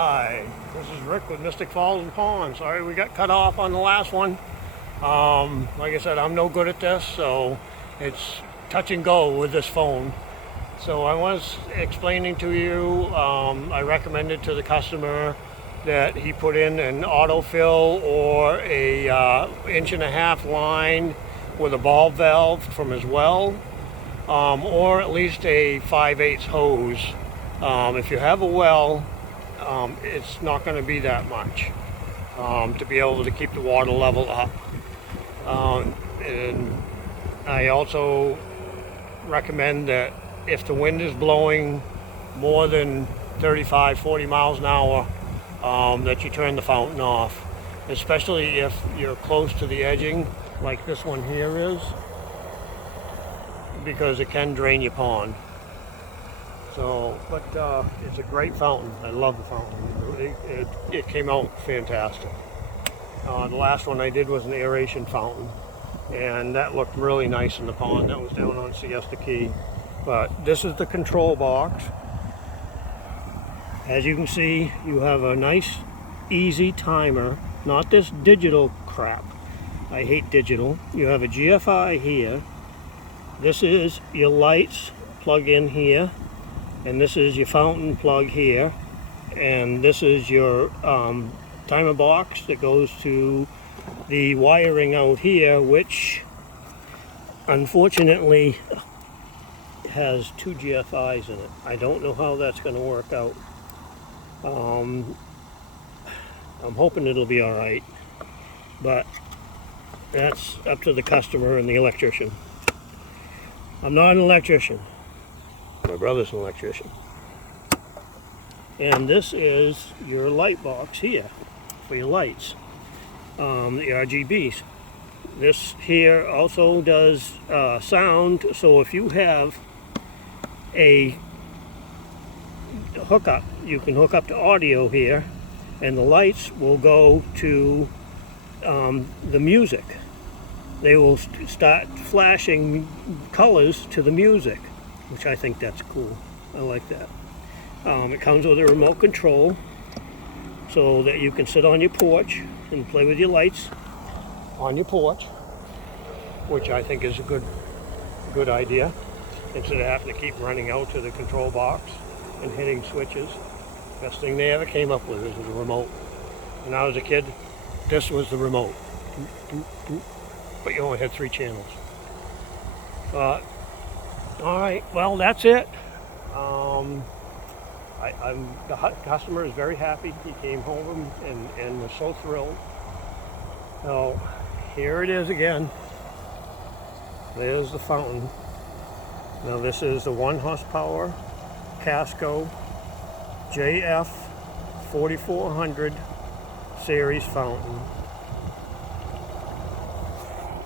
Hi, this is Rick with Mystic Falls and Ponds. Sorry we got cut off on the last one. Like I said, I'm no good at this, so it's touch and go with this phone. So I was explaining to you, I recommended to the customer that he put in an autofill or a 1.5-inch line with a ball valve from his well, or at least a 5/8 hose. If you have a well, it's not going to be that much to be able to keep the water level up. And I also recommend that if the wind is blowing more than 35-40 miles an hour, that you turn the fountain off, especially if you're close to the edging like this one here is, because it can drain your pond. So, but it's a great fountain. I love the fountain. It came out fantastic. The last one I did was an aeration fountain, and that looked really nice in the pond. That was down on Siesta Key. But this is the control box. As you can see, you have a nice, easy timer. Not this digital crap. I hate digital. You have a GFI here. This is your lights plug in here. And this is your fountain plug here, and this is your timer box that goes to the wiring out here, which unfortunately has 2 GFIs in it. I don't know how that's going to work out. I'm hoping it'll be all right, but that's up to the customer and the electrician. I'm not an electrician. My brother's an electrician. And this is your light box here for your lights, the RGBs. This here also does sound, so if you have a hookup, you can hook up to audio here, and the lights will go to the music. They will start flashing colors to the music, which I think that's cool. I like that. It comes with a remote control so that you can sit on your porch and play with your lights on your porch, which I think is a good idea, instead of having to keep running out to the control box and hitting switches. Best thing they ever came up with is a remote. When I was a kid, this was the remote. But you only had 3 channels. All right, well, that's it. The customer is very happy. He came home and was so thrilled. So here it is again. There's the fountain. Now this is the 1 horsepower Kasco JF 4400 series fountain.